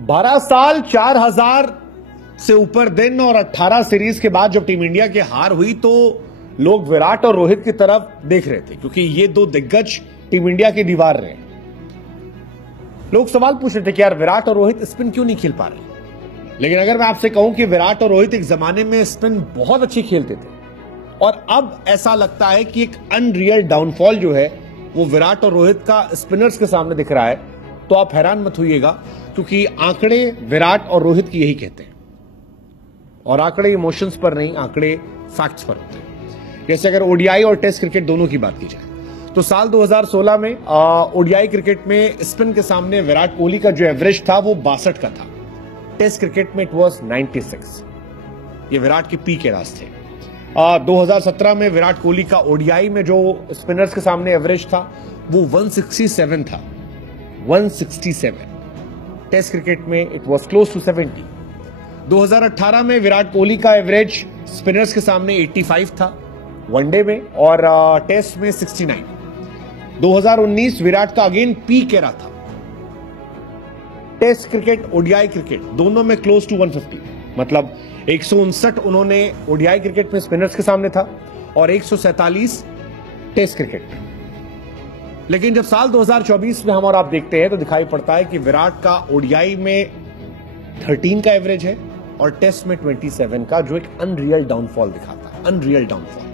12 साल 4000 से ऊपर दिन और 18 सीरीज के बाद जब टीम इंडिया की हार हुई तो लोग विराट और रोहित की तरफ देख रहे थे, क्योंकि ये दो दिग्गज टीम इंडिया की दीवार रहे। लोग सवाल पूछ रहे थे कि यार विराट और रोहित स्पिन क्यों नहीं खेल पा रहे। लेकिन अगर मैं आपसे कहूं कि विराट और रोहित एक जमाने में स्पिन बहुत अच्छी खेलते थे और अब ऐसा लगता है कि एक अनरियल डाउनफॉल जो है वो विराट और रोहित का स्पिनर्स के सामने दिख रहा है, तो आप हैरान मत होइएगा, क्योंकि आंकड़े विराट और रोहित की यही कहते हैं। और आंकड़े इमोशंस पर नहीं, आंकड़े फैक्ट्स पर होते हैं। जैसे अगर ओडीआई और टेस्ट क्रिकेट दोनों की बात की जाए तो साल 2016 में ओडीआई क्रिकेट में स्पिन के सामने विराट कोहली का जो एवरेज था वो 62 का था। टेस्ट क्रिकेट में इट वाज 96। ये विराट के पीक एरास थे। 2017 में विराट कोहली का ओडीआई में जो स्पिनर्स के सामने एवरेज था वो 167 था। 167। टेस्ट क्रिकेट में इट वाज क्लोज टू 70। 2018 में विराट कोहली का एवरेज स्पिनर्स के सामने 85 था वनडे में, और टेस्ट में 69। 2019 विराट का अगेन पीक एरा था। टेस्ट क्रिकेट ओडीआई क्रिकेट दोनों में क्लोज टू 150, मतलब 159 उन्होंने ओडीआई क्रिकेट में स्पिनर्स के सामने था और 147 टेस्ट क्रिकेट में। लेकिन जब साल 2024 में हम और आप देखते हैं तो दिखाई पड़ता है कि विराट का ओडीआई में 13 का एवरेज है और टेस्ट में 27 का, जो एक अनरियल डाउनफॉल दिखाता है। Unreal downfall.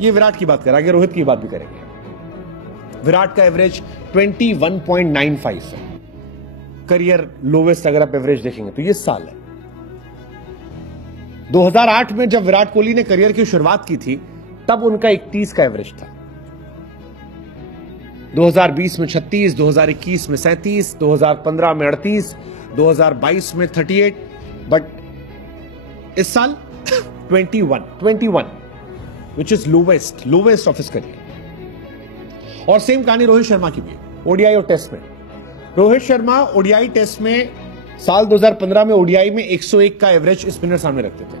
ये विराट की बात कर, आगे रोहित की बात भी करेंगे। विराट का एवरेज 21.95 है, करियर लोवेस्ट अगर आप एवरेज देखेंगे तो ये साल है। 2008 में जब विराट कोहली ने करियर की शुरुआत की थी तब उनका 31 का एवरेज था। 2020 में 36, 2021 में 37, 2015 में 38, 2022 में 38, बट इस साल 21 which is lowest of his career. और सेम कहानी रोहित शर्मा की भी है ओडीआई और टेस्ट में। रोहित शर्मा ओडीआई टेस्ट में साल 2015 में ओडीआई में 101 का एवरेज स्पिनर सामने रखते थे।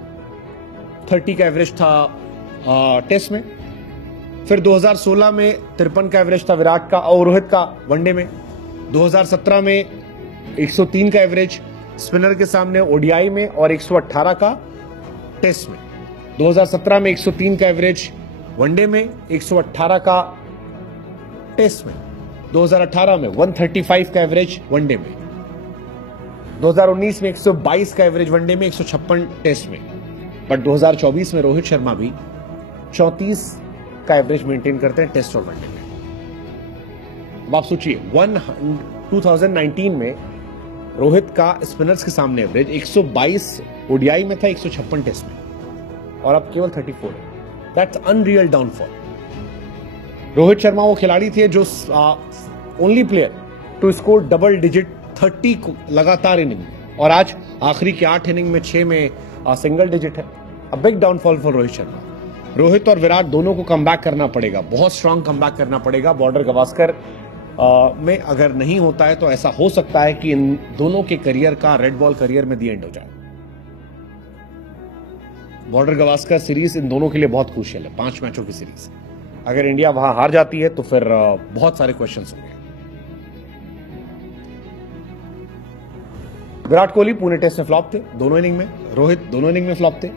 30 का एवरेज था टेस्ट में। फिर 2016 में 53 का एवरेज था विराट का और रोहित का वनडे में। 2017 में 103 का एवरेज स्पिनर के सामने ओडीआई में और 118 का टेस्ट में। 2017 में 103 का एवरेज वनडे में, 118 का टेस्ट में। 2018 में 135 का एवरेज वनडे में। 2019 में 122 का एवरेज वनडे में, 156 टेस्ट में। बट 2024 में रोहित शर्मा भी 34 का एवरेज मेंटेन करते हैं टेस्ट और वनडे में। अब आप सोचिए 2019 में रोहित का स्पिनर्स के सामने एवरेज 122 ओडीआई में था, 156 टेस्ट में, और अब केवल 34 है। That's unreal downfall. Rohit Sharma वो खिलाड़ी थे जो only player to score double digit 30 लगातार इनिंग में, और आज आखिरी के 8 इनिंग में 6 में सिंगल डिजिट है। A big downfall for Rohit Sharma. Rohit और विराट दोनों को कमबैक करना पड़ेगा, बहुत स्ट्रांग कमबैक करना पड़ेगा। बॉर्डर गवास्कर में अगर नहीं होता है तो ऐसा हो सकता है कि इन दोनों के करियर का, रेड बॉल करियर में दी एंड हो जाए। बॉर्डर गवास्कर सीरीज इन दोनों के लिए बहुत क्रूशियल है, 5 मैचों की सीरीज। अगर इंडिया वहां हार जाती है तो फिर बहुत सारे क्वेश्चंस होंगे। विराट कोहली पुणे टेस्ट में फ्लॉप थे दोनों इनिंग में, रोहित दोनों इनिंग में फ्लॉप थे।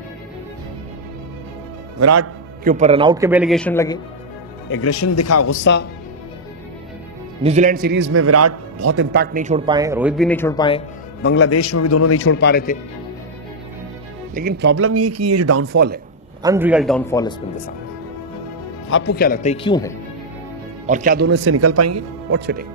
विराट के ऊपर रनआउट के भी एलिगेशन लगे, एग्रेशन दिखा, गुस्सा। न्यूजीलैंड सीरीज में विराट बहुत इंपैक्ट नहीं छोड़ पाए, रोहित भी नहीं छोड़ पाए, बांग्लादेश में भी दोनों नहीं छोड़ पा रहे थे। लेकिन प्रॉब्लम ये कि ये जो डाउनफॉल है, अनरियल डाउनफॉल है स्पिन के सामने। आपको क्या लगता है क्यों है और क्या दोनों इससे निकल पाएंगे? What's your take?